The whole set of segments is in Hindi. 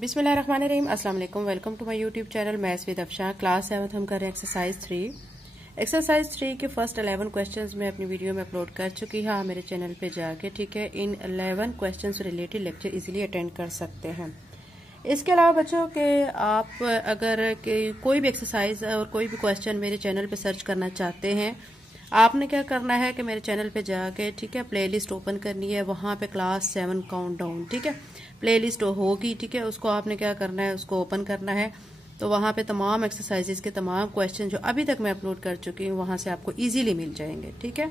बिस्मिल्लाहिर्रहमानिर्रहीम। अस्सलाम वालेकुम। Welcome to my YouTube channel maths with Afsha. Class 7 हम कर रहे हैं एक्सरसाइज 3। एक्सरसाइज 3 के फर्स्ट 11 क्वेश्चंस मैं अपनी वीडियो में अपलोड कर चुकी हूँ मेरे चैनल पे जाके, ठीक है। इन 11 questions related lecture easily attend कर सकते हैं। इसके अलावा बच्चों के आप अगर कोई भी एक्सरसाइज और कोई भी क्वेश्चन मेरे चैनल पे सर्च करना चाहते हैं, आपने क्या करना है कि मेरे चैनल पे जाके, ठीक है, प्लेलिस्ट ओपन करनी है। वहां पे क्लास 7 काउंटडाउन, ठीक है, प्लेलिस्ट होगी, ठीक है। उसको आपने क्या करना है, उसको ओपन करना है। तो वहां पे तमाम एक्सरसाइजेस के तमाम क्वेश्चन जो अभी तक मैं अपलोड कर चुकी हूँ वहां से आपको इजीली मिल जाएंगे, ठीक है।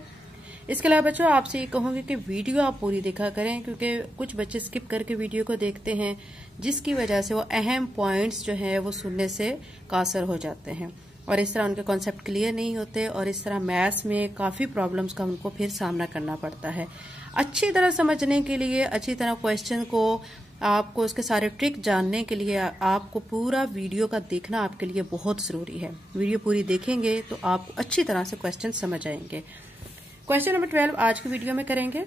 इसके अलावा बच्चों आपसे ये कहूंगी कि वीडियो आप पूरी देखा करें, क्योंकि कुछ बच्चे स्किप करके वीडियो को देखते हैं, जिसकी वजह से वो अहम पॉइंट्स जो है वो सुनने से कासर हो जाते हैं और इस तरह उनके कॉन्सेप्ट क्लियर नहीं होते और इस तरह मैथ्स में काफी प्रॉब्लम्स का उनको फिर सामना करना पड़ता है। अच्छी तरह समझने के लिए, अच्छी तरह क्वेश्चन को आपको उसके सारे ट्रिक जानने के लिए आपको पूरा वीडियो का देखना आपके लिए बहुत जरूरी है। वीडियो पूरी देखेंगे तो आप अच्छी तरह से क्वेश्चन समझ आएंगे। क्वेश्चन नंबर 12 आज की वीडियो में करेंगे।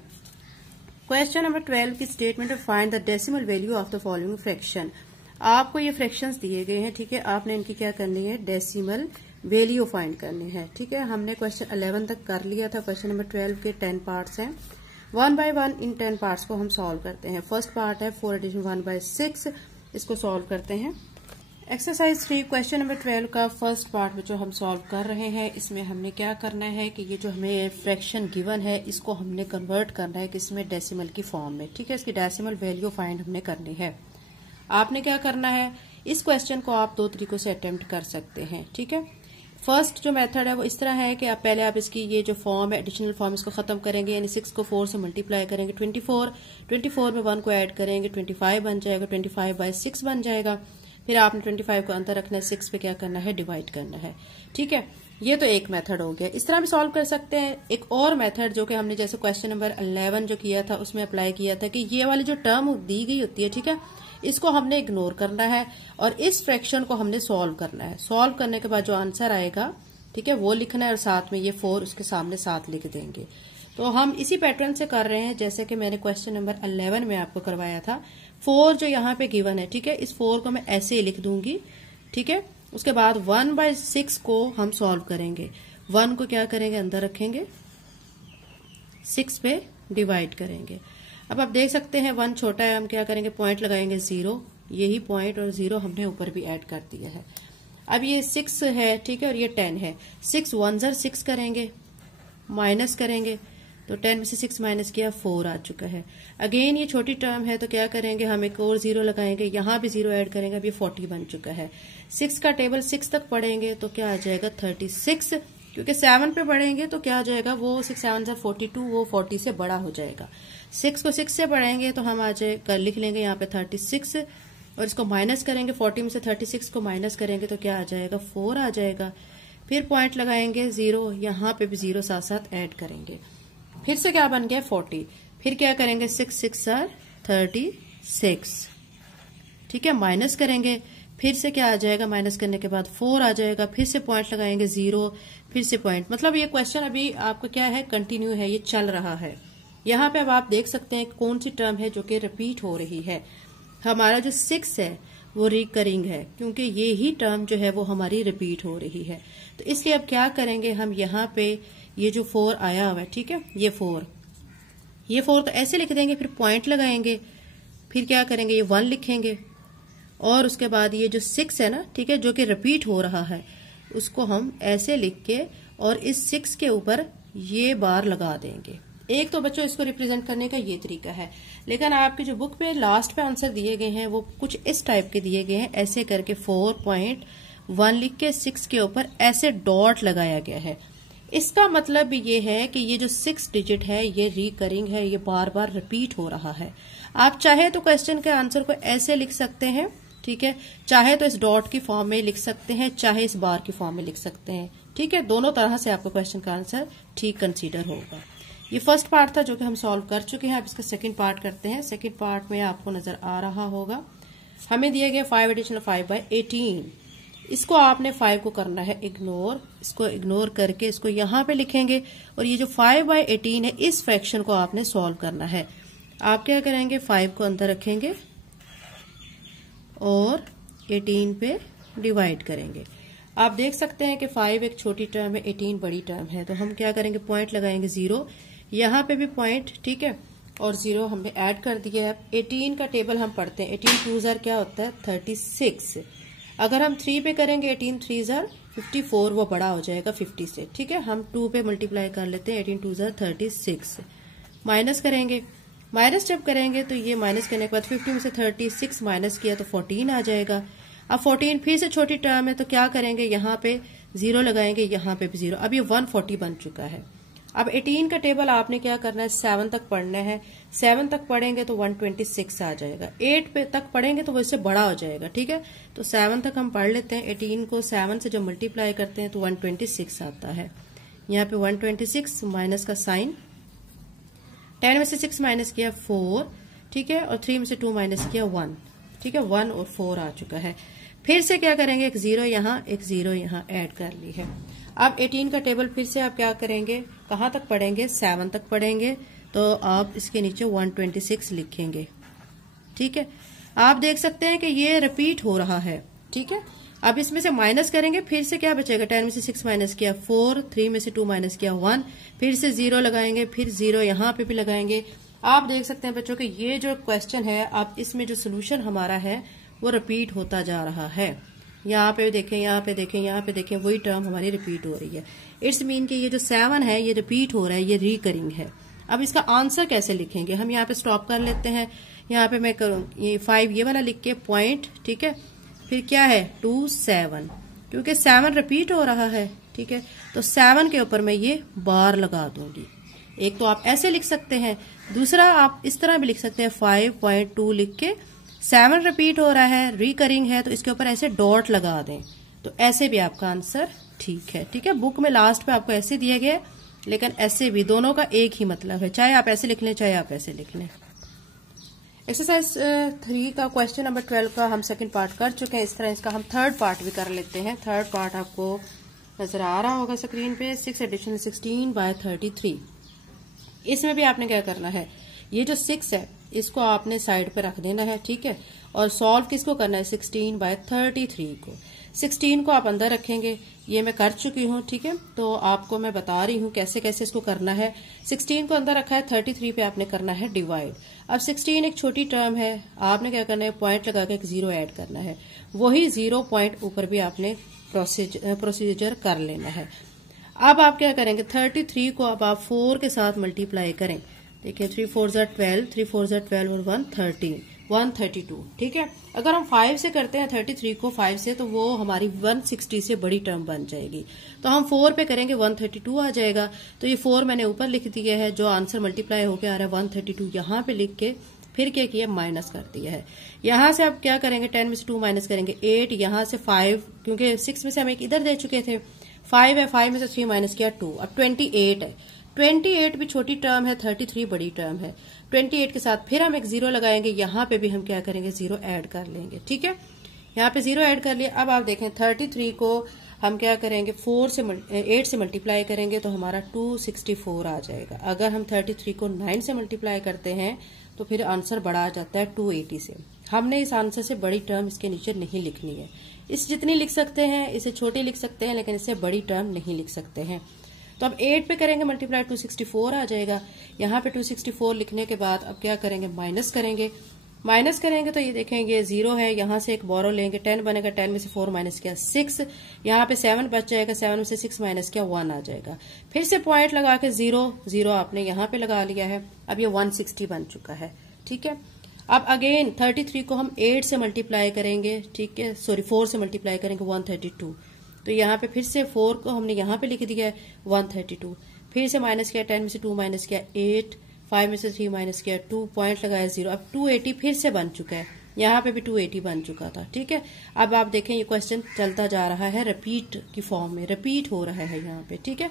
क्वेश्चन नंबर 12 की statement of find the decimal value of the following fraction. आपको ये फ्रैक्शंस दिए गए हैं, ठीक है। आपने इनकी क्या करनी है, डेसिमल वैल्यू फाइंड करनी है, ठीक है। हमने क्वेश्चन 11 तक कर लिया था। क्वेश्चन नंबर 12 के 10 पार्ट्स हैं। 1 बाय 1 इन 10 पार्ट्स को हम सॉल्व करते हैं। फर्स्ट पार्ट है 4 एडिशन 1 बाय 6, इसको सॉल्व करते हैं। एक्सरसाइज 3 क्वेश्चन नंबर 12 का फर्स्ट पार्ट में जो हम सॉल्व कर रहे हैं, इसमें हमने क्या करना है कि ये जो हमें फ्रैक्शन गिवन है इसको हमने कन्वर्ट करना है किसमें, डेसिमल की फॉर्म में, ठीक है। इसकी डेसिमल वैल्यू फाइंड हमने करनी है। आपने क्या करना है, इस क्वेश्चन को आप दो तरीकों से अटेम्प्ट कर सकते हैं, ठीक है। फर्स्ट जो मेथड है वो इस तरह है कि आप इसकी ये जो फॉर्म है, एडिशनल फॉर्म, इसको खत्म करेंगे, यानी 6 को 4 से मल्टीप्लाई करेंगे। 24 में 1 को ऐड करेंगे, 25 बन जाएगा, 25 बाय 6 बन जाएगा। फिर आपने 25 को अंदर रखना है, 6 पे क्या करना है, डिवाइड करना है, ठीक है। ये तो एक मेथड हो गया। इस तरह भी सॉल्व कर सकते हैं। एक और मेथड जो कि हमने जैसे क्वेश्चन नंबर 11 जो किया था उसमें अप्लाई किया था कि ये वाली जो टर्म दी गई होती है, ठीक है, इसको हमने इग्नोर करना है और इस फ्रैक्शन को हमने सॉल्व करना है। सॉल्व करने के बाद जो आंसर आएगा, ठीक है, वो लिखना है और साथ में ये 4 उसके सामने साथ लिख देंगे। तो हम इसी पैटर्न से कर रहे हैं जैसे कि मैंने क्वेश्चन नंबर 11 में आपको करवाया था। 4 जो यहाँ पे गिवन है, ठीक है, इस 4 को मैं ऐसे ही लिख दूंगी, ठीक है। उसके बाद 1 बाय 6 को हम सॉल्व करेंगे। 1 को क्या करेंगे, अंदर रखेंगे, 6 पे डिवाइड करेंगे। अब आप देख सकते हैं 1 छोटा है, हम क्या करेंगे, पॉइंट लगाएंगे 0, यही पॉइंट और 0 हमने ऊपर भी ऐड कर दिया है। अब ये 6 है, ठीक है, और ये 10 है। 6 1 ज़र 6 करेंगे, माइनस करेंगे, तो 10 में से 6 माइनस किया, 4 आ चुका है। अगेन ये छोटी टर्म है तो क्या करेंगे, हम एक और 0 लगाएंगे, यहां भी 0 ऐड करेंगे, अब ये 40 बन चुका है। 6 का टेबल 6 तक पढ़ेंगे तो क्या आ जाएगा, 36, क्योंकि 7 पे बढ़ेंगे तो क्या आ जाएगा, वो 6 7 ज़र 42, वो 40 से बड़ा हो जाएगा। 6 को 6 से बढ़ाएंगे तो हम आज लिख लेंगे यहाँ पे 36 और इसको माइनस करेंगे। 40 में से 36 को माइनस करेंगे तो क्या आ जाएगा, 4 आ जाएगा। फिर पॉइंट लगाएंगे 0, यहाँ पे भी 0 साथ साथ ऐड करेंगे। फिर से क्या बन गया, 40। फिर क्या करेंगे, 6 6 आर 36, ठीक है, माइनस करेंगे। फिर से क्या आ जाएगा, माइनस करने के बाद 4 आ जाएगा। फिर से पॉइंट लगाएंगे 0, फिर से पॉइंट। मतलब ये क्वेश्चन अभी आपको क्या है, कंटिन्यू है, ये चल रहा है। यहाँ पे अब आप देख सकते हैं कौन सी टर्म है जो कि रिपीट हो रही है। हमारा जो 6 है वो रिकरिंग है, क्योंकि ये ही टर्म जो है वो हमारी रिपीट हो रही है। तो इसलिए अब क्या करेंगे, हम यहाँ पे ये जो 4 आया हुआ है, ठीक है, ये 4 तो ऐसे लिख देंगे। फिर पॉइंट लगाएंगे, फिर क्या करेंगे, ये 1 लिखेंगे और उसके बाद ये जो 6 है ना, ठीक है, जो कि रिपीट हो रहा है, उसको हम ऐसे लिख के और इस 6 के ऊपर ये बार लगा देंगे। एक तो बच्चों इसको रिप्रेजेंट करने का ये तरीका है, लेकिन आपकी जो बुक पे लास्ट पे आंसर दिए गए हैं वो कुछ इस टाइप के दिए गए हैं। ऐसे करके 4.1 लिख के 6 के ऊपर ऐसे डॉट लगाया गया है। इसका मतलब भी ये है कि ये जो 6 डिजिट है ये रिकरिंग है, ये बार बार रिपीट हो रहा है। आप चाहे तो क्वेश्चन के आंसर को ऐसे लिख सकते हैं, ठीक है, चाहे तो इस डॉट की फॉर्म में लिख सकते हैं, चाहे इस बार की फॉर्म में लिख सकते हैं, ठीक है। दोनों तरह से आपको क्वेश्चन का आंसर ठीक कंसीडर होगा। ये फर्स्ट पार्ट था जो कि हम सॉल्व कर चुके हैं। अब इसका सेकंड पार्ट करते हैं। सेकंड पार्ट में आपको नजर आ रहा होगा, हमें दिया गया 5 एडिशनल 5 बाय 18। इसको आपने 5 को करना है इग्नोर, इसको इग्नोर करके इसको यहाँ पे लिखेंगे और ये जो 5 बाय 18 है इस फ्रैक्शन को आपने सॉल्व करना है। आप क्या करेंगे, 5 को अंदर रखेंगे और 18 पे डिवाइड करेंगे। आप देख सकते हैं कि 5 एक छोटी टर्म है, 18 बड़ी टर्म है, तो हम क्या करेंगे, पॉइंट लगाएंगे 0, यहाँ पे भी पॉइंट, ठीक है, और 0 हमने ऐड कर दिया है। 18 का टेबल हम पढ़ते हैं, 18 2 ज़ार क्या होता है 36। अगर हम 3 पे करेंगे 18 3 ज़ार 54, वो बड़ा हो जाएगा 50 से, ठीक है। हम 2 पे मल्टीप्लाई कर लेते हैं, 18 2 ज़ार 36। माइनस करेंगे, माइनस जब करेंगे तो ये माइनस करने के बाद 50 में से 36 माइनस किया तो 14 आ जाएगा। अब 14 फिर से छोटी टर्म है तो क्या करेंगे, यहाँ पे 0 लगाएंगे, यहाँ पे भी 0। अब ये 140 बन चुका है। अब 18 का टेबल आपने क्या करना है, 7 तक पढ़ना है। 7 तक पढ़ेंगे तो 126 आ जाएगा। 8 पे तक पढ़ेंगे तो वो इससे बड़ा हो जाएगा, ठीक है। तो 7 तक हम पढ़ लेते हैं। 18 को 7 से जब मल्टीप्लाई करते हैं तो 126 आता है। यहाँ पे 126 माइनस का साइन, 10 में से 6 माइनस किया 4, ठीक है, और 3 में से 2 माइनस किया 1, ठीक है, 1 और 4 आ चुका है। फिर से क्या करेंगे, एक 0 यहाँ, एक 0 यहाँ ऐड कर ली है। अब 18 का टेबल फिर से आप क्या करेंगे, कहाँ तक पढ़ेंगे, 7 तक पढ़ेंगे, तो आप इसके नीचे 126 लिखेंगे, ठीक है। आप देख सकते हैं कि ये रिपीट हो रहा है, ठीक है। अब इसमें से माइनस करेंगे, फिर से क्या बचेगा, 10 में से 6 माइनस किया 4, 3 में से 2 माइनस किया 1, फिर से 0 लगाएंगे, फिर 0 यहाँ पे भी लगाएंगे। आप देख सकते हैं बच्चों कि ये जो क्वेश्चन है, आप इसमें जो सोल्यूशन हमारा है वो रिपीट होता जा रहा है। यहाँ पे देखें, यहाँ पे देखें, यहाँ पे देखें, वही टर्म हमारी रिपीट हो रही है। इट्स मीन कि ये जो 7 है ये रिपीट हो रहा है, ये रिकरिंग है। अब इसका आंसर कैसे लिखेंगे, हम यहाँ पे स्टॉप कर लेते हैं। यहाँ पे मैं करूँ ये 5 ये वाला लिख के पॉइंट, ठीक है, फिर क्या है 2 7, क्योंकि 7 रिपीट हो रहा है, ठीक है। तो 7 के ऊपर मैं ये बार लगा दूंगी। एक तो आप ऐसे लिख सकते हैं, दूसरा आप इस तरह भी लिख सकते हैं, 5.2 लिख के 7 रिपीट हो रहा है, रिकरिंग है, तो इसके ऊपर ऐसे डॉट लगा दें, तो ऐसे भी आपका आंसर ठीक है, ठीक है। बुक में लास्ट पे आपको ऐसे दिए गए, लेकिन ऐसे भी दोनों का एक ही मतलब है, चाहे आप ऐसे लिख लें चाहे आप ऐसे लिख लें। एक्सरसाइज 3 का क्वेश्चन नंबर 12 का हम सेकंड पार्ट कर चुके हैं। इस तरह इसका हम थर्ड पार्ट भी कर लेते हैं। थर्ड पार्ट आपको नजर आ रहा होगा स्क्रीन पे, 6 एडिशन 16/33। इसमें भी आपने क्या करना है, ये जो 6 है इसको आपने साइड पे रख देना है, ठीक है, और सॉल्व किसको करना है, 16/33 को। 16 को आप अंदर रखेंगे, ये मैं कर चुकी हूँ, ठीक है, तो आपको मैं बता रही हूँ कैसे कैसे इसको करना है। 16 को अंदर रखा है, 33 पे आपने करना है डिवाइड। अब 16 एक छोटी टर्म है, आपने क्या करना है, पॉइंट लगा के एक 0 ऐड करना है, वही 0 पॉइंट ऊपर भी आपने प्रोसीजर कर लेना है। अब आप क्या करेंगे, 33 को अब आप 4 के साथ मल्टीप्लाई करें। देखिए 3 4 12, 3 4 12 और 1 13, 132, ठीक है। अगर हम 5 से करते हैं 33 को 5 से, तो वो हमारी 160 से बड़ी टर्म बन जाएगी। तो हम 4 पे करेंगे 132 आ जाएगा। तो ये 4 मैंने ऊपर लिख दिया है, जो आंसर मल्टीप्लाई होकर आ रहा है 132 यहाँ पे लिख के फिर क्या किया, माइनस कर दिया है। यहाँ से आप क्या करेंगे, 10 में से 2 माइनस करेंगे 8, यहाँ से 5, क्योंकि 6 में से हम एक इधर दे चुके थे, 5 है, 5 में से 3 माइनस किया 2, अब 28 है। 28 भी छोटी टर्म है, 33 बड़ी टर्म है। 28 के साथ फिर हम एक 0 लगाएंगे, यहाँ पे भी हम क्या करेंगे, 0 ऐड कर लेंगे, ठीक है। यहाँ पे 0 ऐड कर लिया। अब आप देखें 33 को हम क्या करेंगे, 8 से मल्टीप्लाई करेंगे तो हमारा 264 आ जाएगा। अगर हम 33 को 9 से मल्टीप्लाई करते हैं तो फिर आंसर बड़ा आ जाता है 280 से। हमने इस आंसर से बड़ी टर्म इसके नीचे नहीं लिखनी है। इस जितनी लिख सकते हैं, इसे छोटी लिख सकते हैं, लेकिन इससे बड़ी टर्म नहीं लिख सकते हैं। तो अब 8 पे करेंगे मल्टीप्लाई, 264 आ जाएगा। यहाँ पे 264 लिखने के बाद अब क्या करेंगे, माइनस करेंगे। माइनस करेंगे तो ये देखेंगे 0 है, यहाँ से एक बोरो लेंगे, 10 बनेगा, 10 में से 4 माइनस किया 6, यहाँ पे 7 बच जाएगा, 7 में से 6 माइनस किया 1 आ जाएगा। फिर से पॉइंट लगा के 0 आपने यहाँ पे लगा लिया है। अब ये 160 बन चुका है, ठीक है। अब अगेन 33 को हम 8 से मल्टीप्लाई करेंगे, ठीक है, सॉरी 4 से मल्टीप्लाई करेंगे 132। तो यहाँ पे फिर से 4 को हमने यहाँ पे लिख दिया है 132, फिर से माइनस किया, 10 में से 2 माइनस किया 8, 5 में से 3 माइनस किया 2, पॉइंट लगाया 0। अब 280 फिर से बन चुका है, यहाँ पे भी 280 बन चुका था, ठीक है। अब आप देखें ये क्वेश्चन चलता जा रहा है, रिपीट की फॉर्म में रिपीट हो रहा है यहाँ पे, ठीक है।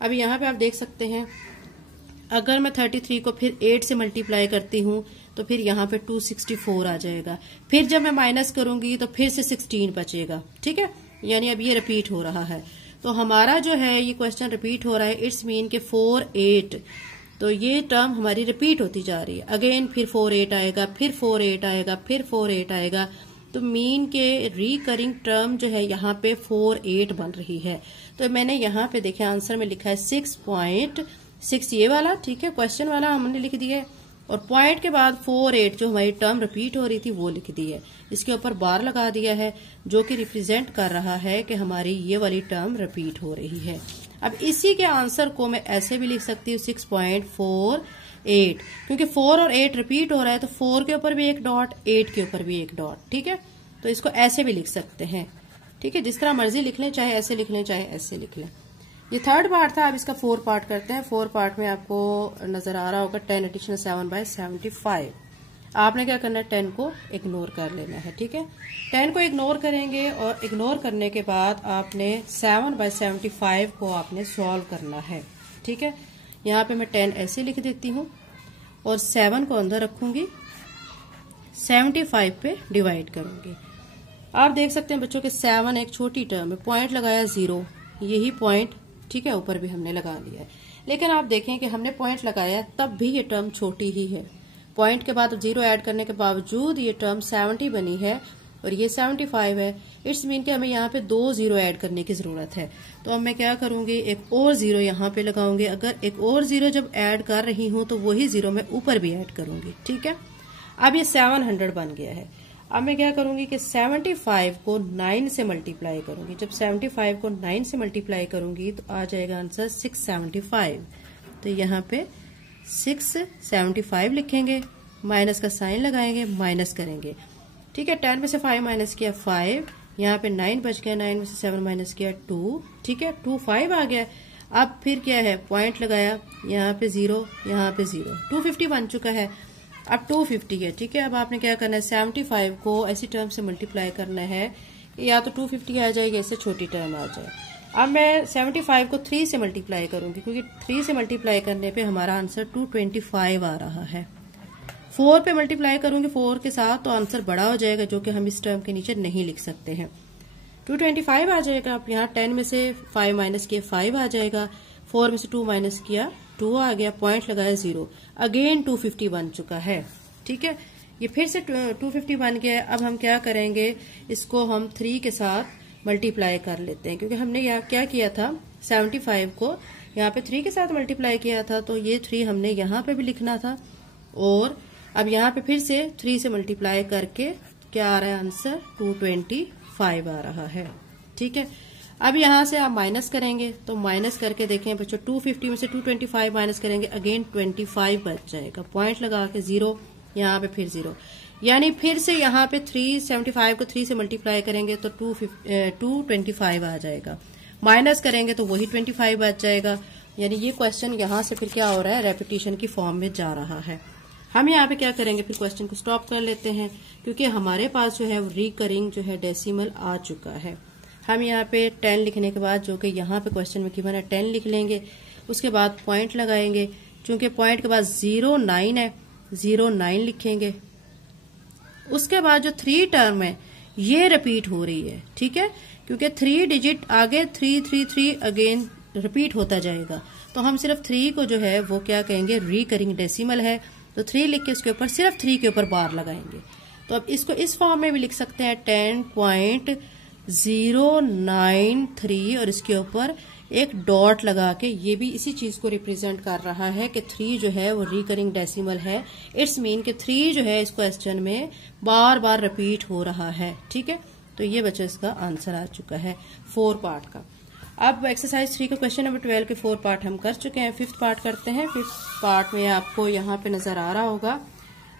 अब यहाँ पे आप देख सकते हैं, अगर मैं 33 को फिर 8 से मल्टीप्लाई करती हूँ तो फिर यहाँ पे 264 आ जाएगा। फिर जब मैं माइनस करूंगी तो फिर से 16 बचेगा, ठीक है, यानी अब ये रिपीट हो रहा है। तो हमारा जो है ये क्वेश्चन रिपीट हो रहा है, इट्स मीन के 4 8, तो ये टर्म हमारी रिपीट होती जा रही है। अगेन फिर 4 8 आएगा, फिर 4 8 आएगा, फिर 4 8 आएगा। तो मीन के रिकरिंग टर्म जो है यहाँ पे 48 बन रही है। तो मैंने यहाँ पे देखे आंसर में लिखा है 6.6 ये वाला, ठीक है, क्वेश्चन वाला हमने लिख दिया है, और पॉइंट के बाद 48 जो हमारी टर्म रिपीट हो रही थी वो लिख दी है। इसके ऊपर बार लगा दिया है जो कि रिप्रेजेंट कर रहा है कि हमारी ये वाली टर्म रिपीट हो रही है। अब इसी के आंसर को मैं ऐसे भी लिख सकती हूँ 6.48, क्योंकि 4 और 8 रिपीट हो रहा है तो 4 के ऊपर भी एक डॉट, 8 के ऊपर भी एक डॉट, ठीक है। तो इसको ऐसे भी लिख सकते हैं, ठीक है, जिस तरह मर्जी लिख लें, चाहे ऐसे लिख लें चाहे ऐसे लिख लें। ये थर्ड पार्ट था। अब इसका 4 पार्ट करते हैं। 4 पार्ट में आपको नजर आ रहा होगा 10 एडिशनल 7/75। आपने क्या करना है, 10 को इग्नोर कर लेना है, ठीक है। 10 को इग्नोर करेंगे और इग्नोर करने के बाद आपने 7/75 को आपने सॉल्व करना है, ठीक है। यहाँ पे मैं 10 ऐसे लिख देती हूँ और 7 को अंदर रखूंगी, 75 पे डिवाइड करूंगी। आप देख सकते हैं बच्चों के 7 एक छोटी टर्म है, पॉइंट लगाया 0, यही पॉइंट, ठीक है, ऊपर भी हमने लगा लिया है। लेकिन आप देखें कि हमने पॉइंट लगाया तब भी ये टर्म छोटी ही है। पॉइंट के बाद 0 ऐड करने के बावजूद ये टर्म 70 बनी है और ये 75 है। इट्स मीन कि हमें यहाँ पे 2 0 ऐड करने की जरूरत है। तो अब मैं क्या करूंगी, एक और 0 यहाँ पे लगाऊंगी। अगर एक और 0 जब ऐड कर रही हूं तो वही 0 मैं ऊपर भी ऐड करूंगी, ठीक है। अब ये 700 बन गया है। अब मैं क्या करूंगी कि 75 को 9 से मल्टीप्लाई करूंगी। जब 75 को 9 से मल्टीप्लाई करूंगी तो आ जाएगा आंसर 675। तो यहाँ पे 675 लिखेंगे, माइनस का साइन लगाएंगे, माइनस करेंगे, ठीक है। 10 में से 5 माइनस किया 5, यहाँ पे 9 बच गया, 9 में से 7 माइनस किया 2, ठीक है, 25 आ गया। अब फिर क्या है, पॉइंट लगाया, यहाँ पे 0, यहाँ पे 0, 250 बन चुका है। अब 250 है, ठीक है। अब आपने क्या करना है, 75 को ऐसी टर्म से मल्टीप्लाई करना है, या तो 250 आ जाएगी, इससे छोटी टर्म आ जाए। अब मैं 75 को 3 से मल्टीप्लाई करूंगी, क्योंकि 3 से मल्टीप्लाई करने पे हमारा आंसर 225 आ रहा है। 4 पे मल्टीप्लाई करूंगी 4 के साथ तो आंसर बड़ा हो जाएगा, जो कि हम इस टर्म के नीचे नहीं लिख सकते हैं। 225 आ जाएगा। आप यहाँ 10 में से 5 माइनस किया 5 आ जाएगा, 4 में से 2 माइनस किया 2 आ गया, पॉइंट लगाया 0, अगेन 250 बन चुका है, ठीक है। ये फिर से 250 बन गया। अब हम क्या करेंगे, इसको हम 3 के साथ मल्टीप्लाई कर लेते हैं, क्योंकि हमने यहाँ क्या किया था, 75 को यहाँ पे 3 के साथ मल्टीप्लाई किया था, तो ये 3 हमने यहाँ पे भी लिखना था। और अब यहाँ पे फिर से 3 से मल्टीप्लाई करके क्या आ रहा है आंसर, 225 आ रहा है, ठीक है। अब यहाँ से आप माइनस करेंगे, तो माइनस करके देखें बच्चों, 250 में से 225 माइनस करेंगे, अगेन 25 बच जाएगा, पॉइंट लगा के 0, यहाँ पे फिर 0, यानी फिर से यहाँ पे 375 को 3 से मल्टीप्लाई करेंगे तो 225 आ जाएगा, माइनस करेंगे तो वही 25 बच जाएगा। यानी ये क्वेश्चन यहाँ से फिर क्या हो रहा है, रेपिटेशन की फॉर्म में जा रहा है। हम यहाँ पे क्या करेंगे, फिर क्वेश्चन को स्टॉप कर लेते हैं, क्योंकि हमारे पास जो है रिकरिंग जो है डेसिमल आ चुका है। हम यहाँ पे 10 लिखने के बाद, जो कि यहाँ पे क्वेश्चन में गिवन है, 10 लिख लेंगे, उसके बाद पॉइंट लगाएंगे, चूंकि पॉइंट के बाद 09 है, 09 लिखेंगे। उसके बाद जो 3 टर्म है ये रिपीट हो रही है, ठीक है, क्योंकि 3 डिजिट आगे 333 अगेन रिपीट होता जाएगा, तो हम सिर्फ 3 को जो है वो क्या कहेंगे, रिकरिंग डेसिमल है, तो 3 लिख के उसके ऊपर सिर्फ 3 के ऊपर बार लगाएंगे। तो अब इसको इस फॉर्म में भी लिख सकते हैं 10.093 और इसके ऊपर एक डॉट लगा के, ये भी इसी चीज को रिप्रेजेंट कर रहा है कि 3 जो है वो रिकरिंग डेसिमल है। इट्स मीन कि 3 जो है इस क्वेश्चन में बार बार रिपीट हो रहा है, ठीक है। तो ये बच्चा इसका आंसर आ चुका है 4 पार्ट का। अब एक्सरसाइज 3 का क्वेश्चन नंबर 12 के 4 पार्ट हम कर चुके हैं। 5th पार्ट करते हैं। 5th पार्ट में आपको यहाँ पे नजर आ रहा होगा,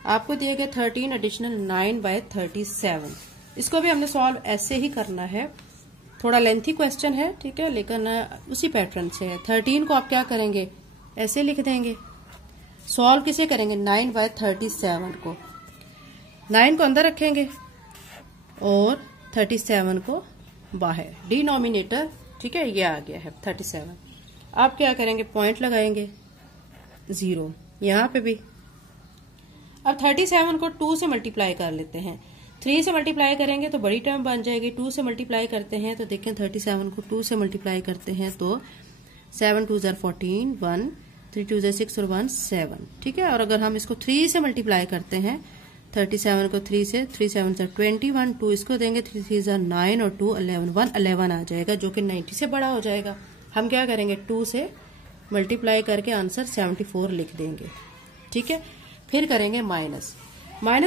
आपको दिए गए 13 एडिशनल 9/37। इसको भी हमने सॉल्व ऐसे ही करना है, थोड़ा लेंथी क्वेश्चन है, ठीक है, लेकिन उसी पैटर्न से है। 13 को आप क्या करेंगे, ऐसे लिख देंगे। सॉल्व किसे करेंगे, 9/37 को, 9 को अंदर रखेंगे और 37 को बाहर, डिनोमिनेटर, ठीक है, ये आ गया है 37। आप क्या करेंगे, पॉइंट लगाएंगे 0, यहाँ पे भी। अब 37 को 2 से मल्टीप्लाई कर लेते हैं। 3 से मल्टीप्लाई करेंगे तो बड़ी टर्म बन जाएगी, 2 से मल्टीप्लाई करते हैं तो देखें 37 को 2 से मल्टीप्लाई करते हैं तो 7 2 14, 1 3 2 6 और 1 7, ठीक है। और अगर हम इसको 3 से मल्टीप्लाई करते हैं 37 को 3 से, 3 7 से 21, 2 इसको देंगे, 3 3 से 9 और 2 11, 111 आ जाएगा जो कि 90 से बड़ा हो जाएगा। हम क्या करेंगे, 2 से मल्टीप्लाई करके आंसर 74 लिख देंगे। ठीक है, फिर करेंगे माइनस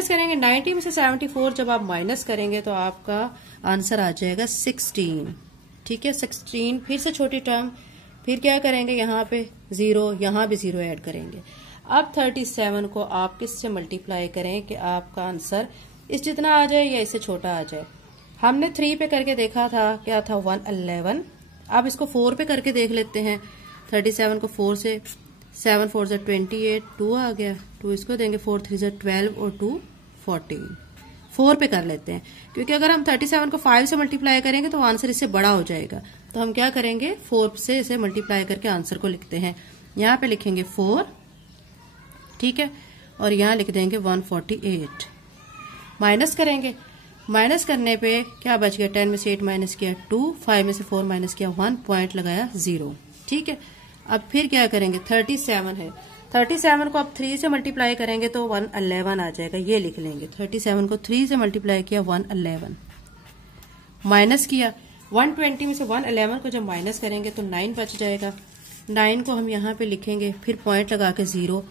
करेंगे 90 में से 74 जब आप माइनस करेंगे तो आपका आंसर आ जाएगा 16। ठीक है, 16। फिर से छोटी टर्म, फिर क्या करेंगे, यहाँ पे 0, यहाँ भी 0 ऐड करेंगे। अब 37 को आप किससे मल्टीप्लाई करें कि आपका आंसर इस जितना आ जाए या इससे छोटा आ जाए। हमने 3 पे करके देखा था, क्या था 111। अब इसको 4 पे करके देख लेते हैं। 37 को 4 से, 7 4 से 28, 2 आ गया, 2 इसको देंगे, 4 3 से 12 और 2 14। 4 पे कर लेते हैं क्योंकि अगर हम 37 को 5 से मल्टीप्लाई करेंगे तो आंसर इससे बड़ा हो जाएगा। तो हम क्या करेंगे, 4 से इसे मल्टीप्लाई करके आंसर को लिखते हैं। यहाँ पे लिखेंगे 4, ठीक है, और यहाँ लिख देंगे 148। माइनस करेंगे, माइनस करने पे क्या बच गया, 10 में से 8 माइनस किया 2, 5 में से 4 माइनस किया 1, पॉइंट लगाया 0। ठीक है, अब फिर क्या करेंगे, 37 है, 37 को आप 3 से मल्टीप्लाई करेंगे तो 111 आ जाएगा, ये लिख लेंगे। 37 को 3 से मल्टीप्लाई किया 111, माइनस किया 120 में से 111 को जब माइनस करेंगे तो 9 बच जाएगा। 9 को हम यहाँ पे लिखेंगे, फिर पॉइंट लगा के 0,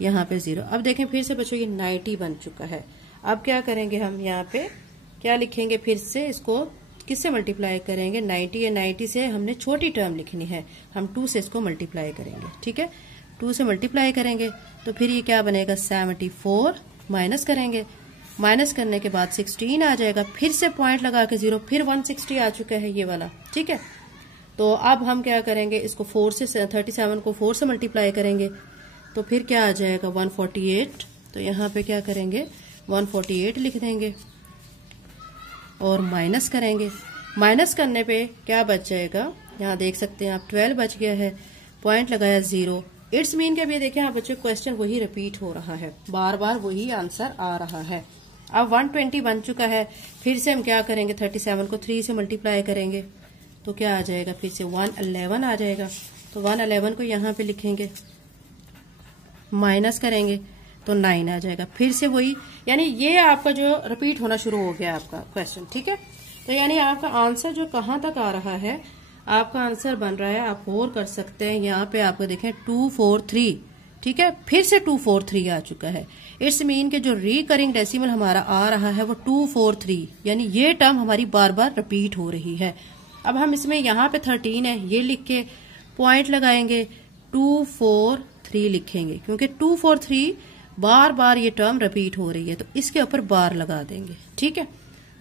यहाँ पे 0। अब देखें फिर से बच्चों ये 90 बन चुका है। अब क्या करेंगे, हम यहाँ पे क्या लिखेंगे, फिर से इसको किससे मल्टीप्लाई करेंगे, 90 या 90 से हमने छोटी टर्म लिखनी है, हम 2 से इसको मल्टीप्लाई करेंगे। ठीक है, 2 से मल्टीप्लाई करेंगे तो फिर ये क्या बनेगा, 74। माइनस करेंगे, माइनस करने के बाद 16 आ जाएगा, फिर से पॉइंट लगा के 0, फिर 160 आ चुका है ये वाला। ठीक है, तो अब हम क्या करेंगे, इसको 4 से, 37 को 4 से मल्टीप्लाई करेंगे तो फिर क्या आ जाएगा, 148। तो यहाँ पे क्या करेंगे, 148 लिख देंगे और माइनस करेंगे। माइनस करने पे क्या बच जाएगा, यहाँ देख सकते हैं आप 12 बच गया है, पॉइंट लगाया 0। इट्स मीन के भी देखें आप बच्चों, क्वेश्चन वही रिपीट हो रहा है, बार बार वही आंसर आ रहा है। अब 120 बन चुका है, फिर से हम क्या करेंगे, 37 को 3 से मल्टीप्लाई करेंगे तो क्या आ जाएगा, फिर से 111 आ जाएगा। तो 111 को यहाँ पे लिखेंगे, माइनस करेंगे तो 9 आ जाएगा, फिर से वही, यानी ये आपका जो रिपीट होना शुरू हो गया आपका क्वेश्चन। ठीक है, तो यानी आपका आंसर जो कहाँ तक आ रहा है, आपका आंसर बन रहा है, आप और कर सकते हैं। यहाँ पे आपको देखें 243, ठीक है, फिर से 243 आ चुका है। इट्स मीन के जो रिकरिंग डेसिमल हमारा आ रहा है वो 243, यानी ये टर्म हमारी बार बार रिपीट हो रही है। अब हम इसमें यहाँ पे 13 है, ये लिख के पॉइंट लगाएंगे, 243 लिखेंगे क्योंकि 243 बार बार ये टर्म रिपीट हो रही है, तो इसके ऊपर बार लगा देंगे। ठीक है,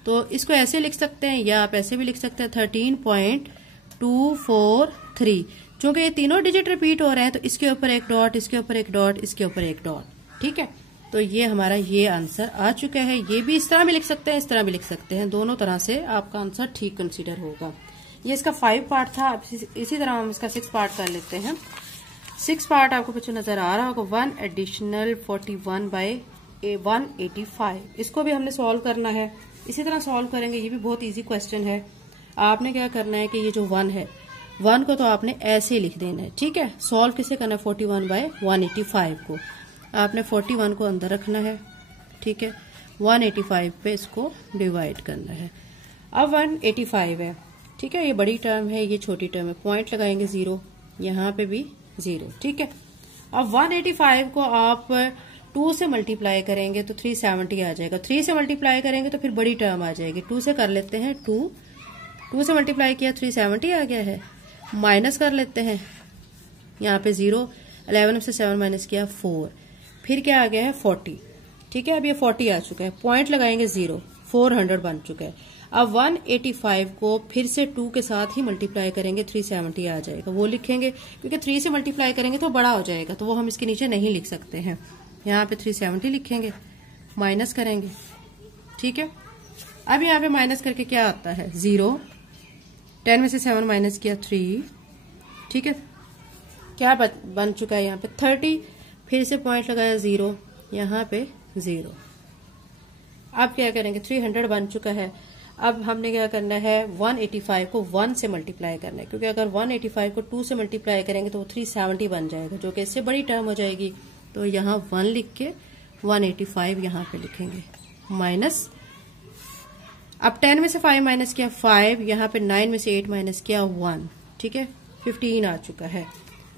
तो इसको ऐसे लिख सकते हैं या आप ऐसे भी लिख सकते हैं, 13.243। चूंकि ये तीनों डिजिट रिपीट हो रहे हैं तो इसके ऊपर एक डॉट, इसके ऊपर एक डॉट, इसके ऊपर एक डॉट। ठीक है, तो ये हमारा ये आंसर आ चुका है। ये भी इस तरह भी लिख सकते हैं, इस तरह भी लिख सकते हैं, दोनों तरह से आपका आंसर ठीक कंसीडर होगा। ये इसका 5 पार्ट था, इसी तरह हम इसका 6 पार्ट कर लेते हैं। 6 पार्ट आपको पीछे नजर आ रहा होगा। 1 एडिशनल 41/185, इसको भी हमने सॉल्व करना है, इसी तरह सॉल्व करेंगे। ये भी बहुत इजी क्वेश्चन है। आपने क्या करना है कि ये जो 1 है, 1 को तो आपने ऐसे ही लिख देना है। ठीक है, सॉल्व किसे करना है, 41/185 को आपने 41 को अंदर रखना है। ठीक है, 185 पे इसको डिवाइड करना है। अब 185 है, ठीक है, ये बड़ी टर्म है, ये छोटी टर्म है, पॉइंट लगाएंगे 0, यहाँ पे भी 0। ठीक है, अब 185 को आप 2 से मल्टीप्लाई करेंगे तो 370 आ जाएगा। 3 से मल्टीप्लाई करेंगे तो फिर बड़ी टर्म आ जाएगी। 2 से कर लेते हैं, 2 से मल्टीप्लाई किया 370 आ गया है। माइनस कर लेते हैं, यहाँ पे 0, 11 में से 7 माइनस किया 4, फिर क्या आ गया है 40। ठीक है, अब ये 40 आ चुका है, पॉइंट लगाएंगे 0, 400 बन चुका है। अब 185 को फिर से 2 के साथ ही मल्टीप्लाई करेंगे, 370 आ जाएगा, वो लिखेंगे क्योंकि 3 से मल्टीप्लाई करेंगे तो बड़ा हो जाएगा, तो वो हम इसके नीचे नहीं लिख सकते हैं। यहाँ पे 370 लिखेंगे, माइनस करेंगे। ठीक है, अब यहाँ पे माइनस करके क्या आता है, 0, 10 में से 7 माइनस किया 3। ठीक है, क्या बन चुका है यहाँ पे 30, फिर से पॉइंट लगाया 0, यहाँ पे 0। अब क्या करेंगे, 300 बन चुका है। अब हमने क्या करना है, 185 को 1 से मल्टीप्लाई करना है, क्योंकि अगर 185 को 2 से मल्टीप्लाई करेंगे तो वो 370 बन जाएगा, जो कि इससे बड़ी टर्म हो जाएगी। तो यहाँ 1 लिख के 185 यहाँ पे लिखेंगे माइनस, अब 10 में से 5 माइनस किया 5, यहाँ पे 9 में से 8 माइनस किया 1, ठीक है 15 आ चुका है।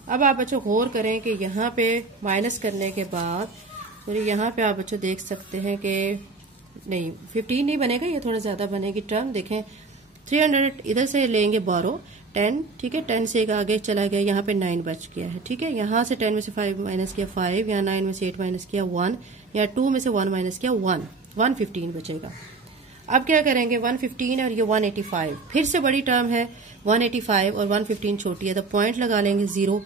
अब आप बच्चों गौर करें कि यहाँ पे माइनस करने के बाद तो यहाँ पे आप बच्चों देख सकते हैं कि नहीं 15 नहीं बनेगा, ये थोड़ा ज्यादा बनेगी टर्म। देखें 300 इधर से लेंगे बोरो 10, ठीक है 10 से एक आगे चला गया, यहाँ पे 9 बच गया है, ठीक है। यहाँ से 10 में से 5 माइनस किया 5, यहाँ 9 में से 8 माइनस किया 1, या 2 में से 1 माइनस किया 1, 115 बचेगा। अब क्या करेंगे 115 और ये 185, फिर से बड़ी टर्म है 185 और 115 छोटी है, तो पॉइंट लगा लेंगे 0,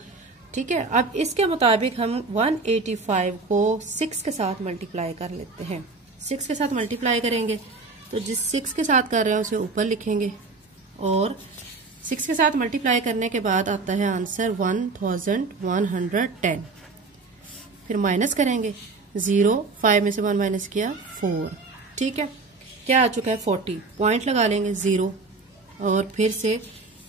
ठीक है। अब इसके मुताबिक हम 185 को 6 के साथ मल्टीप्लाई कर लेते हैं। 6 के साथ मल्टीप्लाई करेंगे तो जिस 6 के साथ कर रहे हैं उसे ऊपर लिखेंगे, और 6 के साथ मल्टीप्लाई करने के बाद आता है आंसर 1110। फिर माइनस करेंगे 0, 5 में से 1 माइनस किया 4, ठीक है क्या आ चुका है 40, पॉइंट लगा लेंगे 0, और फिर से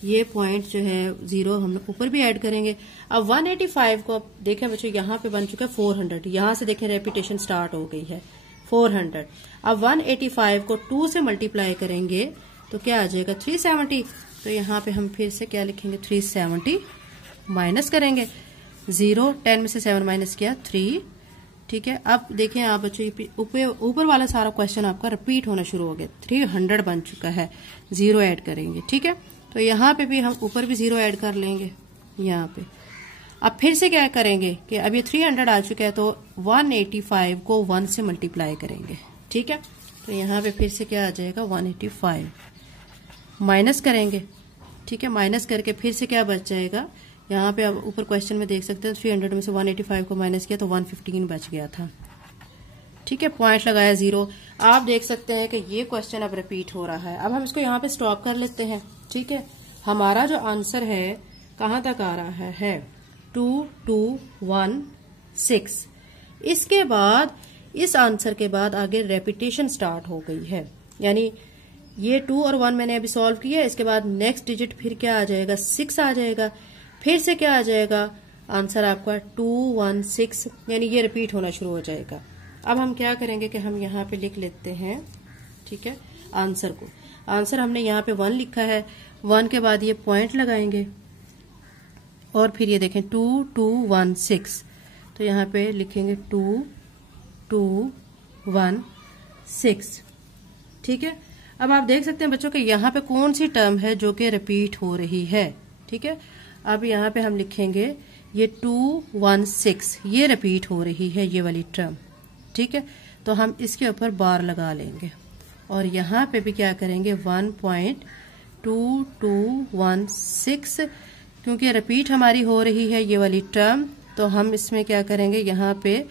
ये पॉइंट जो है 0 हम ऊपर भी ऐड करेंगे। अब 185 को अब देखें बच्चों यहाँ पे बन चुका है 400, यहाँ से देखें रेपिटेशन स्टार्ट हो गई है 400। अब 185 को 2 से मल्टीप्लाई करेंगे तो क्या आ जाएगा 370, तो यहाँ पे हम फिर से क्या लिखेंगे 370, माइनस करेंगे 0, 10 में से 7 माइनस किया 3, ठीक है। अब देखें आप बच्चों ऊपर वाला सारा क्वेश्चन आपका रिपीट होना शुरू हो गया, 300 बन चुका है, 0 ऐड करेंगे, ठीक है। तो यहाँ पे भी हम ऊपर भी 0 ऐड कर लेंगे यहाँ पे। अब फिर से क्या करेंगे कि अब ये 300 आ चुका है तो 185 को 1 से मल्टीप्लाई करेंगे, ठीक है। तो यहाँ पे फिर से क्या आ जाएगा 185, माइनस करेंगे, ठीक है। माइनस करके फिर से क्या बच जाएगा, यहाँ पे अब ऊपर क्वेश्चन में देख सकते हैं 300 में से 185 को माइनस किया तो 115 बच गया था, ठीक है। पॉइंट लगाया 0। आप देख सकते हैं कि ये क्वेश्चन अब रिपीट हो रहा है। अब हम इसको यहाँ पे स्टॉप कर लेते हैं, ठीक है। हमारा जो आंसर है कहाँ तक आ रहा है 2216। इसके बाद इस आंसर के बाद आगे रेपिटेशन स्टार्ट हो गई है, यानी ये 2 और 1 मैंने अभी सॉल्व किया, इसके बाद नेक्स्ट डिजिट फिर क्या आ जाएगा 6 आ जाएगा, फिर से क्या आ जाएगा आंसर आपका 216, यानी ये रिपीट होना शुरू हो जाएगा। अब हम क्या करेंगे कि हम यहाँ पे लिख लेते हैं, ठीक है आंसर को। आंसर हमने यहाँ पे 1 लिखा है, 1 के बाद ये पॉइंट लगाएंगे और फिर ये देखें 2216, तो यहाँ पे लिखेंगे 2216, ठीक है। अब आप देख सकते हैं बच्चों कि यहाँ पे कौन सी टर्म है जो कि रिपीट हो रही है, ठीक है। अब यहाँ पे हम लिखेंगे ये 216, ये रिपीट हो रही है ये वाली टर्म, ठीक है। तो हम इसके ऊपर बार लगा लेंगे और यहाँ पे भी क्या करेंगे 1.2216, क्योंकि रिपीट हमारी हो रही है ये वाली टर्म, तो हम इसमें क्या करेंगे यहाँ पे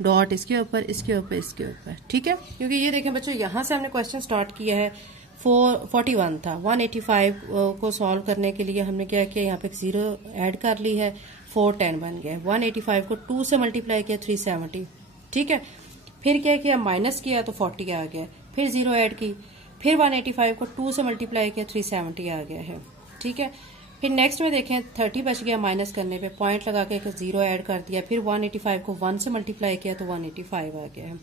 डॉट इसके ऊपर, इसके ऊपर, इसके ऊपर, ठीक है। क्योंकि ये देखें बच्चों यहाँ से हमने क्वेश्चन स्टार्ट किया है 41 था, 185 को सॉल्व करने के लिए हमने क्या किया यहाँ पे 0 ऐड कर ली है, 410 बन गया। 185 को 2 से मल्टीप्लाई किया 370, ठीक है। फिर क्या किया माइनस किया तो 40 आ गया, फिर 0 ऐड की, फिर 185 को 2 से मल्टीप्लाई किया 370 आ गया है, ठीक है। फिर नेक्स्ट में देखें 30 बच गया, माइनस करने पे पॉइंट लगा के 0 ऐड कर दिया, फिर 185 को 1 से मल्टीप्लाई किया तो 185 आ गया है।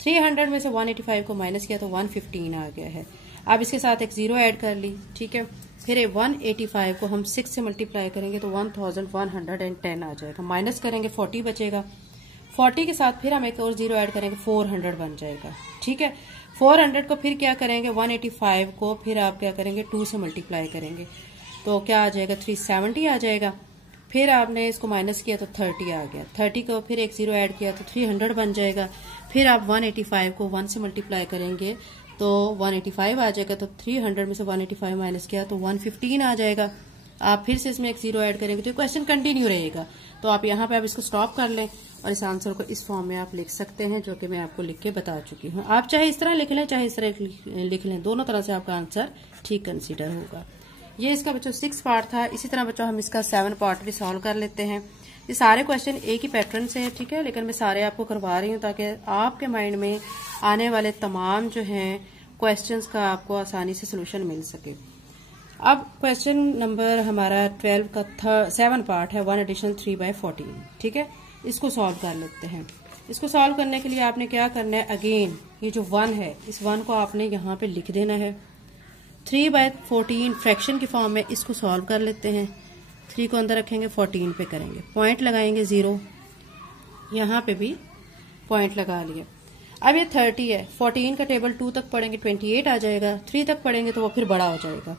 300 में से 185 को माइनस किया तो 115 आ गया है। अब इसके साथ एक 0 ऐड कर ली, ठीक है। फिर 185 को हम 6 से मल्टीप्लाई करेंगे तो 1110 आ जाएगा, माइनस करेंगे 40 बचेगा, 40 के साथ फिर हम एक और 0 ऐड करेंगे 400 बन जाएगा, ठीक है। 400 को फिर क्या करेंगे 185 को फिर आप क्या करेंगे 2 से मल्टीप्लाई करेंगे तो क्या आ जाएगा 370 आ जाएगा। फिर आपने इसको माइनस किया तो 30 आ गया, 30 को फिर एक 0 ऐड किया तो 300 बन जाएगा। फिर आप 185 को 1 से मल्टीप्लाई करेंगे तो 185 आ जाएगा, तो 300 में से 185 माइनस किया तो 115 आ जाएगा। आप फिर से इसमें एक 0 ऐड करेंगे तो क्वेश्चन कंटिन्यू रहेगा। तो आप यहाँ पे आप इसको स्टॉप कर लें और इस आंसर को इस फॉर्म में आप लिख सकते हैं जो कि मैं आपको लिख के बता चुकी हूँ। आप चाहे इस तरह लिख लें चाहे इस तरह लिख लें, दोनों तरह से आपका आंसर ठीक कंसीडर होगा। ये इसका बच्चों 6 पार्ट था। इसी तरह बच्चों हम इसका 7 पार्ट भी सॉल्व कर लेते हैं। ये सारे क्वेश्चन एक ही पैटर्न से है, ठीक है, लेकिन मैं सारे आपको करवा रही हूँ ताकि आपके माइंड में आने वाले तमाम जो हैं क्वेश्चंस का आपको आसानी से सोल्यूशन मिल सके। अब क्वेश्चन नंबर हमारा 12 का 7 पार्ट है 1 एडिशनल 3/14, ठीक है, इसको सॉल्व कर लेते हैं। इसको सॉल्व करने के लिए आपने क्या करना है, अगेन ये जो 1 है इस 1 को आपने यहाँ पे लिख देना है। 3/14 फ्रैक्शन की फॉर्म में, इसको सॉल्व कर लेते हैं। 3 को अंदर रखेंगे, 14 पे करेंगे, पॉइंट लगाएंगे 0, यहाँ पे भी पॉइंट लगा लिया। अब ये 30 है, 14 का टेबल 2 तक पढ़ेंगे 28 आ जाएगा, 3 तक पढ़ेंगे तो वो फिर बड़ा हो जाएगा।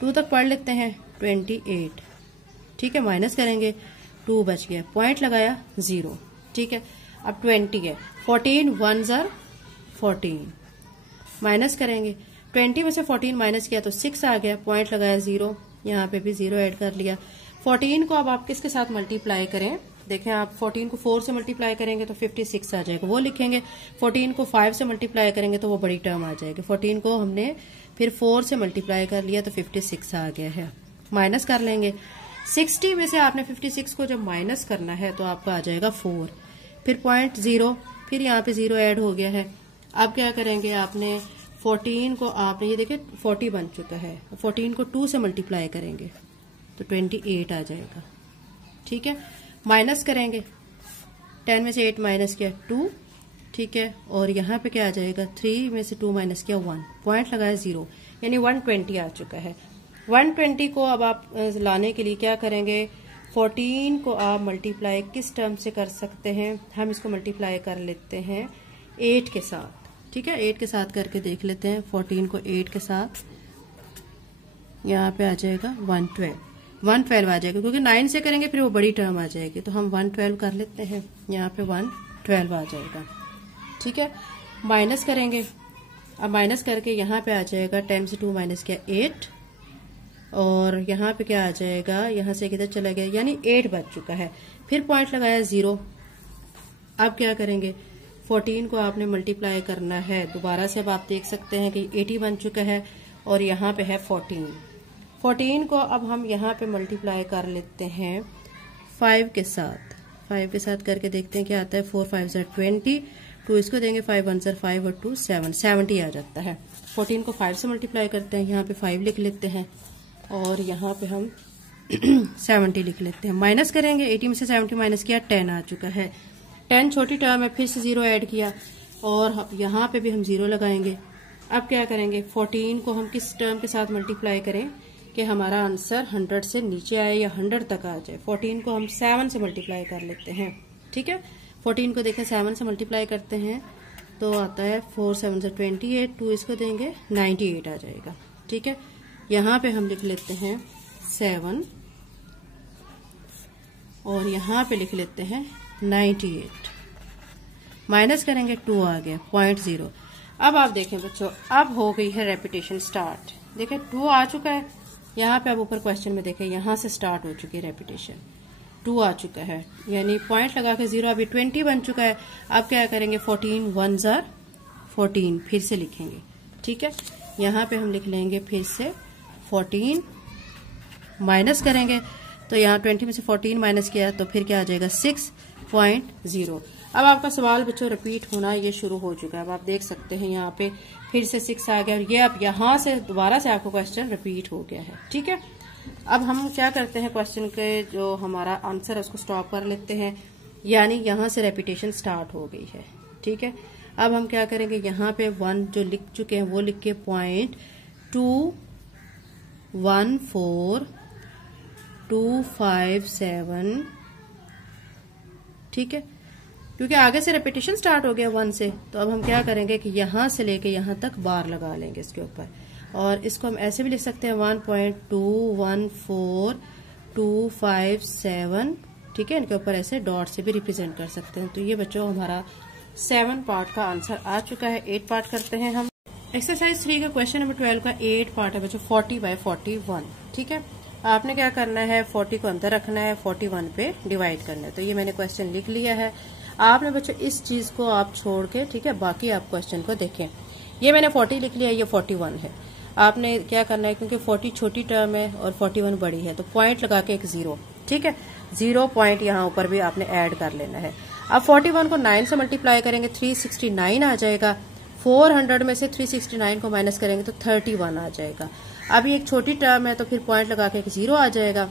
2 तक पढ़ लेते हैं 28, ठीक है, माइनस करेंगे 2 बच गया, पॉइंट लगाया 0, ठीक है। अब 20 है, 14 1 ज़र 14, माइनस करेंगे 20 में से 14 माइनस किया तो 6 आ गया, पॉइंट लगाया 0, यहाँ पे भी 0 ऐड कर लिया। 14 को अब आप किसके साथ मल्टीप्लाई करें, देखें आप 14 को 4 से मल्टीप्लाई करेंगे तो 56 आ जाएगा, वो लिखेंगे। 14 को 5 से मल्टीप्लाई करेंगे तो वो बड़ी टर्म आ जाएगी। 14 को हमने फिर 4 से मल्टीप्लाई कर लिया तो 56 आ गया है, माइनस कर लेंगे। 60 में से आपने 56 को जब माइनस करना है तो आपका आ जाएगा 4, फिर पॉइंट 0, फिर यहाँ पे 0 ऐड हो गया है। अब क्या करेंगे, आपने 14 को आपने ये देखिए 40 बन चुका है, 14 को 2 से मल्टीप्लाई करेंगे तो 28 आ जाएगा, ठीक है। माइनस करेंगे, 10 में से 8 माइनस किया 2, ठीक है, और यहाँ पे क्या आ जाएगा, 3 में से 2 माइनस किया 1, पॉइंट लगाया 0, यानी 120 आ चुका है। 120 को अब आप लाने के लिए क्या करेंगे, 14 को आप मल्टीप्लाई किस टर्म से कर सकते हैं, हम इसको मल्टीप्लाई कर लेते हैं 8 के साथ, ठीक है। 8 के साथ करके देख लेते हैं, 14 को 8 के साथ, यहाँ पे आ जाएगा 112 आ जाएगा, क्योंकि 9 से करेंगे फिर वो बड़ी टर्म आ जाएगी, तो हम 112 कर लेते हैं, यहाँ पे 112 आ जाएगा, ठीक है। माइनस करेंगे, अब माइनस करके यहाँ पे आ जाएगा 10 से 2 माइनस किया 8, और यहाँ पे क्या आ जाएगा, यहाँ से किधर चला गया, यानी 8 बच चुका है, फिर पॉइंट लगाया 0। अब क्या करेंगे, 14 को आपने मल्टीप्लाई करना है दोबारा से, अब आप देख सकते हैं कि 80 बन चुका है, और यहाँ पे है 14 को अब हम यहाँ पे मल्टीप्लाई कर लेते हैं 5 के साथ। 5 के साथ करके देखते हैं क्या आता है, 4 5 ज़र 20, 2 इसको देंगे 5 1 ज़र 5 और 2 70 आ जाता है। 14 को 5 से मल्टीप्लाई करते हैं, यहाँ पे 5 लिख लेते हैं, और यहाँ पे हम 70 लिख लेते हैं। माइनस करेंगे, 80 में से 70 माइनस किया 10 आ चुका है। 10 छोटी टर्म है, फिर से 0 ऐड किया, और यहाँ पे भी हम 0 लगाएंगे। अब क्या करेंगे, 14 को हम किस टर्म के साथ मल्टीप्लाई करें कि हमारा आंसर 100 से नीचे आए या 100 तक आ जाए। 14 को हम 7 से मल्टीप्लाई कर लेते हैं, ठीक है। 14 को देखें 7 से मल्टीप्लाई करते हैं तो आता है 4 7 से 28, 2 इसको देंगे 98 आ जाएगा, ठीक है। यहाँ पे हम लिख लेते हैं 7, और यहाँ पे लिख लेते हैं 98, माइनस करेंगे 2 आ गया, 0.0। अब आप देखें बच्चों, अब हो गई है रेपिटेशन स्टार्ट, देखें 2 आ चुका है, यहाँ पे अब ऊपर क्वेश्चन में देखें यहाँ से स्टार्ट हो चुकी है रेपिटेशन, 2 आ चुका है, यानी पॉइंट लगा के 0, अभी 20 बन चुका है। अब क्या करेंगे, 14 1 ज़र 14 फिर से लिखेंगे, ठीक है। यहाँ पे हम लिख लेंगे फिर से 14, माइनस करेंगे तो यहाँ 20 में से 14 माइनस किया तो फिर क्या आ जाएगा 6.0। अब आपका सवाल बच्चों रिपीट होना ये शुरू हो चुका है। अब आप देख सकते हैं यहाँ पे फिर से 6 आ गया, और ये अब यहाँ से दोबारा से आपको क्वेश्चन रिपीट हो गया है, ठीक है। अब हम क्या करते हैं, क्वेश्चन के जो हमारा आंसर है उसको स्टॉप कर लेते हैं, यानी यहाँ से रेपिटेशन स्टार्ट हो गई है, ठीक है। अब हम क्या करेंगे, यहाँ पे 1 जो लिख चुके हैं वो लिख के 0.214257, ठीक है, क्योंकि आगे से रेपिटेशन स्टार्ट हो गया 1 से, तो अब हम क्या करेंगे कि यहाँ से लेके यहाँ तक बार लगा लेंगे इसके ऊपर, और इसको हम ऐसे भी लिख सकते हैं 1.214257, ठीक है। इनके ऊपर ऐसे डॉट से भी रिप्रेजेंट कर सकते हैं। तो ये बच्चों हमारा 7 पार्ट का आंसर आ चुका है। 8 पार्ट करते हैं हम। एक्सरसाइज 3 का क्वेश्चन नंबर 12 का 8 पार्ट है बच्चों, 40/41, ठीक है। आपने क्या करना है, 40 को अंदर रखना है, 41 पे डिवाइड करना है। तो ये मैंने क्वेश्चन लिख लिया है। आपने बच्चों इस चीज को आप छोड़ के, ठीक है, बाकी आप क्वेश्चन को देखें। ये मैंने 40 लिख लिया, ये 41 है। आपने क्या करना है, क्योंकि 40 छोटी टर्म है और 41 बड़ी है, तो पॉइंट लगा के एक 0, ठीक है, 0 पॉइंट यहाँ ऊपर भी आपने ऐड कर लेना है। अब 41 को 9 से मल्टीप्लाई करेंगे 369 आ जाएगा। 400 में से 369 को माइनस करेंगे तो 31 आ जाएगा। अब ये एक छोटी टर्म है तो फिर पॉइंट लगा के एक 0 आ जाएगा।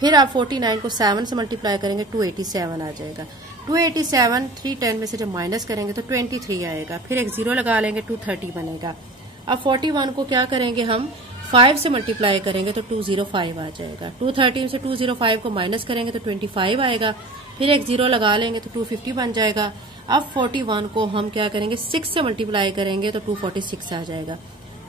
फिर आप 49 को 7 से मल्टीप्लाई करेंगे 287 आ जाएगा। 287 310 में से जब माइनस करेंगे तो 23 आएगा, फिर एक 0 लगा लेंगे, 230 बनेगा। अब 41 को क्या करेंगे हम 5 से मल्टीप्लाई करेंगे तो 205 आ जाएगा। 213 से 205 को माइनस करेंगे तो 25 आएगा, फिर एक 0 लगा लेंगे तो 250 बन जाएगा। अब 41 को हम क्या करेंगे 6 से मल्टीप्लाई करेंगे तो 246 आ जाएगा।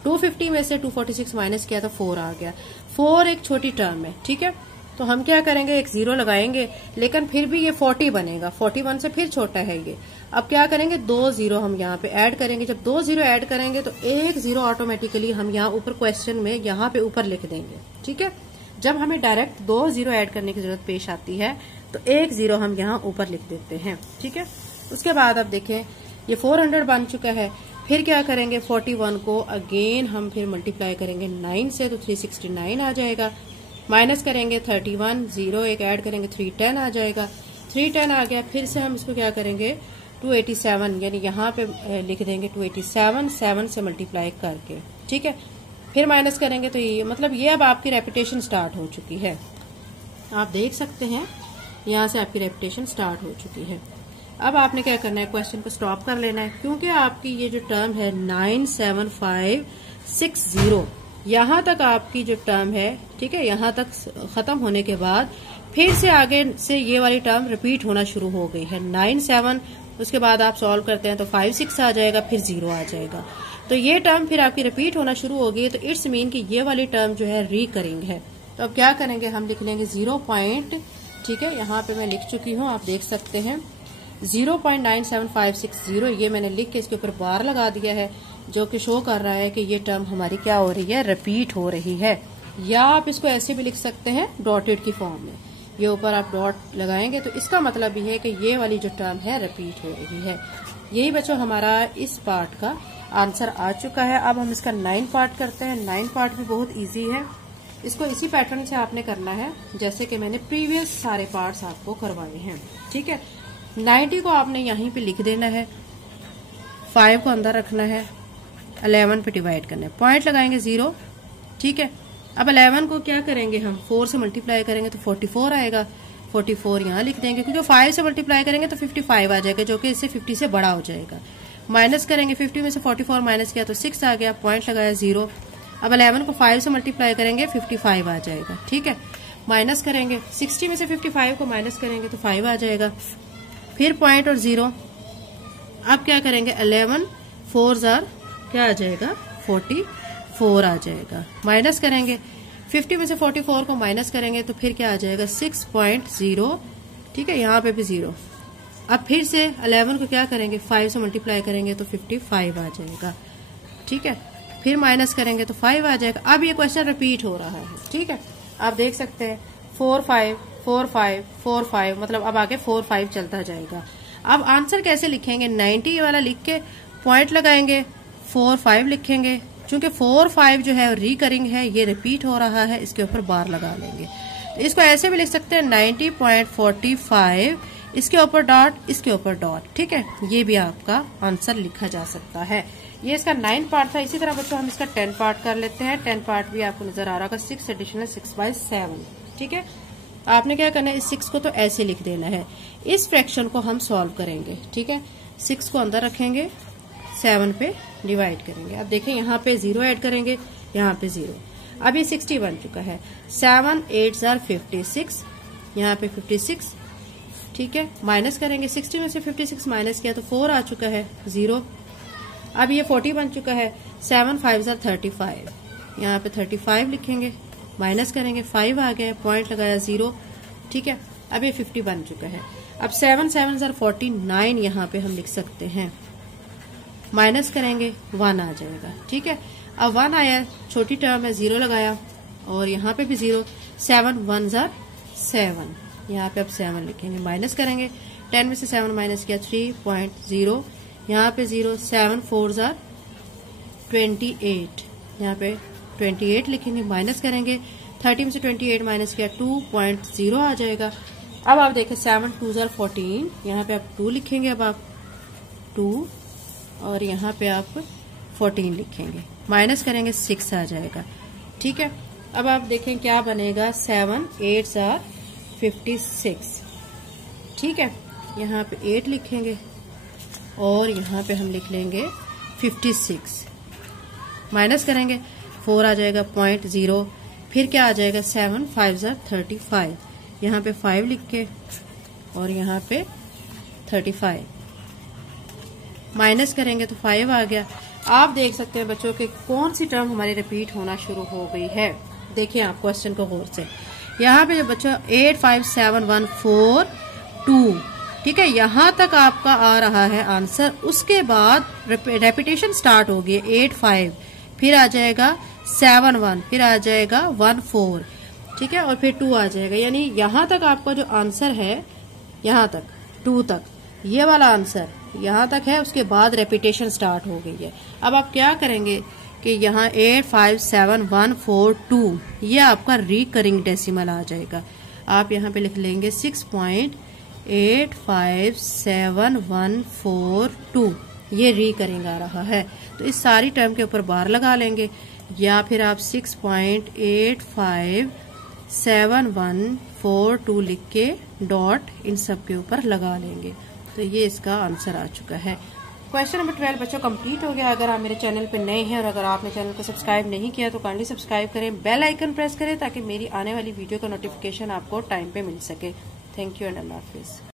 250 में से 246 माइनस किया तो 4 आ गया। 4 एक छोटी टर्म है, ठीक है, तो हम क्या करेंगे एक 0 लगाएंगे, लेकिन फिर भी ये 40 बनेगा, 41 से फिर छोटा है ये। अब क्या करेंगे 2 0 हम यहाँ पे ऐड करेंगे। जब 2 0 ऐड करेंगे तो एक 0 ऑटोमेटिकली हम यहाँ ऊपर क्वेश्चन में यहाँ पे ऊपर लिख देंगे, ठीक है। जब हमें डायरेक्ट 2 0 ऐड करने की जरूरत पेश आती है तो एक 0 हम यहाँ ऊपर लिख देते हैं, ठीक है। उसके बाद अब देखें ये 400 बन चुका है। फिर क्या करेंगे 41 को अगेन हम फिर मल्टीप्लाई करेंगे 9 से तो 369 आ जाएगा। माइनस करेंगे 31, 0 एक ऐड करेंगे 310 आ जाएगा। 310 आ गया, फिर से हम इसको क्या करेंगे 287 यानी यहाँ पे लिख देंगे 287 7 से मल्टीप्लाई करके, ठीक है। फिर माइनस करेंगे तो ये मतलब ये अब आपकी रेपिटेशन स्टार्ट हो चुकी है। आप देख सकते हैं यहाँ से आपकी रेपिटेशन स्टार्ट हो चुकी है। अब आपने क्या करना है क्वेश्चन को स्टॉप कर लेना है, क्योंकि आपकी ये जो टर्म है 97560 यहाँ तक आपकी जो टर्म है, ठीक है, यहाँ तक खत्म होने के बाद फिर से आगे से ये वाली टर्म रिपीट होना शुरू हो गई है। 97 उसके बाद आप सॉल्व करते हैं तो 56 आ जाएगा, फिर 0 आ जाएगा। तो ये टर्म फिर आपकी रिपीट होना शुरू हो गई, तो इट्स मीन कि ये वाली टर्म जो है रिकरिंग है। तो अब क्या करेंगे हम लिख लेंगे 0 पॉइंट, ठीक है, यहाँ पे मैं लिख चुकी हूँ, आप देख सकते हैं 0.97560 ये मैंने लिख के इसके ऊपर बार लगा दिया है, जो कि शो कर रहा है कि ये टर्म हमारी क्या हो रही है रिपीट हो रही है। या आप इसको ऐसे भी लिख सकते हैं डॉटेड की फॉर्म में, ये ऊपर आप डॉट लगाएंगे तो इसका मतलब ये है कि ये वाली जो टर्म है रिपीट हो रही है। यही बच्चों हमारा इस पार्ट का आंसर आ चुका है। अब हम इसका 9 पार्ट करते हैं। 9 पार्ट भी बहुत इजी है, इसको इसी पैटर्न से आपने करना है जैसे कि मैंने प्रीवियस सारे पार्ट्स आपको करवाए हैं, ठीक है। 90 को आपने यहीं पे लिख देना है, 5 को अंदर रखना है, 11 पे डिवाइड करना है, पॉइंट लगाएंगे 0, ठीक है। अब 11 को क्या करेंगे हम 4 से मल्टीप्लाई करेंगे तो 44 आएगा, 44 यहाँ लिख देंगे, क्योंकि 5 से मल्टीप्लाई करेंगे तो 55 आ जाएगा, जो कि इससे 50 से बड़ा हो जाएगा। माइनस करेंगे 50 में से 44 माइनस किया तो 6 आ गया, पॉइंट लगाया 0। अब 11 को 5 से मल्टीप्लाई करेंगे 55 आ जाएगा, ठीक है। माइनस करेंगे 60 में से 55 को माइनस करेंगे तो 5 आ जाएगा, फिर पॉइंट और 0। अब क्या करेंगे 11 4 क्या आ जाएगा 44 आ जाएगा। माइनस करेंगे 50 में से 44 को माइनस करेंगे तो फिर क्या आ जाएगा 6.0, ठीक है, यहाँ पे भी 0। अब फिर से 11 को क्या करेंगे 5 से मल्टीप्लाई करेंगे तो 55 आ जाएगा, ठीक है। फिर माइनस करेंगे तो 5 आ जाएगा। अब ये क्वेश्चन रिपीट हो रहा है, ठीक है, आप देख सकते हैं 4 5 4 5 4 5, मतलब अब आगे 4 5 चलता जाएगा। अब आंसर कैसे लिखेंगे 90 वाला लिख के पॉइंट लगाएंगे, 4 5 लिखेंगे, चूंकि 4 5 जो है रिकरिंग है, ये रिपीट हो रहा है, इसके ऊपर बार लगा लेंगे। इसको ऐसे भी लिख सकते हैं 90.45, इसके ऊपर डॉट, इसके ऊपर डॉट, ठीक है, ये भी आपका आंसर लिखा जा सकता है। ये इसका 9 पार्ट था। इसी तरह बच्चों हम इसका 10 पार्ट कर लेते हैं। 10 पार्ट भी आपको नजर आ रहा होगा, 6 एडिशनल 6/7, ठीक है। आपने क्या करना है इस 6 को तो ऐसे लिख देना है। इस फ्रैक्शन को हम सॉल्व करेंगे, ठीक है, 6 को अंदर रखेंगे, 7 पे डिवाइड करेंगे। अब देखें यहाँ पे 0 ऐड करेंगे, यहाँ पे 0। अब ये 60 बन चुका है, 7 8 56, यहाँ पे 56, ठीक है। माइनस करेंगे 60 में से 56 माइनस किया तो 4 आ चुका है, 0। अब ये 40 बन चुका है, 7 5 35, यहाँ पे 35 लिखेंगे, माइनस करेंगे 5 आ गया, पॉइंट लगाया 0, ठीक है। अब ये 50 बन चुका है। अब 7 7 49 यहाँ पे हम लिख सकते हैं, माइनस करेंगे 1 आ जाएगा, ठीक है। अब 1 आया, छोटी टर्म है, 0 लगाया और यहाँ पे भी 0, 7 1 7, यहाँ पे अब 7 लिखेंगे, माइनस करेंगे 10 में से 7 माइनस किया 3.0, यहाँ पे 0, 7 4 28, यहाँ पे 28 लिखेंगे, माइनस करेंगे 30 में से 28 माइनस किया 2.0 आ जाएगा। अब आप देखें 7 2 14, यहाँ पे आप 2 लिखेंगे, अब आप 2 और यहाँ पे आप 14 लिखेंगे, माइनस करेंगे 6 आ जाएगा, ठीक है। अब आप देखें क्या बनेगा, 7 8 56, ठीक है। यहाँ पे 8 लिखेंगे और यहाँ पे हम लिख लेंगे 56। माइनस करेंगे 4 आ जाएगा 0.0, फिर क्या आ जाएगा 7 5 35, यहाँ पे 5 लिख के और यहाँ पे 35 माइनस करेंगे तो 5 आ गया। आप देख सकते हैं बच्चों कि कौन सी टर्म हमारी रिपीट होना शुरू हो गई है। देखिए आप क्वेश्चन को गौर से, यहाँ पे जो बच्चों 8 5 7 1 4 2, ठीक है, यहाँ तक आपका आ रहा है आंसर। उसके बाद रेपिटेशन स्टार्ट होगी 8 5, फिर आ जाएगा 7 1, फिर आ जाएगा 1 4, ठीक है, और फिर 2 आ जाएगा। यानी यहाँ तक आपका जो आंसर है, यहाँ तक 2 तक, ये वाला आंसर यहाँ तक है। उसके बाद रेपिटेशन स्टार्ट हो गई है। अब आप क्या करेंगे कि यहाँ 8 5 7 1 4 2, ये आपका रिकरिंग डेसिमल आ जाएगा। आप यहाँ पे लिख लेंगे 6.85714 ये रिकरिंग आ रहा है। तो इस सारी टर्म के ऊपर बार लगा लेंगे, या फिर आप 6.85714 लिख के डॉट इन सब के ऊपर लगा लेंगे। तो ये इसका आंसर आ चुका है। क्वेश्चन नंबर 12 बच्चों कंप्लीट हो गया। अगर आप मेरे चैनल पे नए हैं और अगर आपने चैनल को सब्सक्राइब नहीं किया तो काइंडली सब्सक्राइब करें, बेल आइकन प्रेस करें ताकि मेरी आने वाली वीडियो का नोटिफिकेशन आपको टाइम पे मिल सके। Thank you and Allah Hafiz.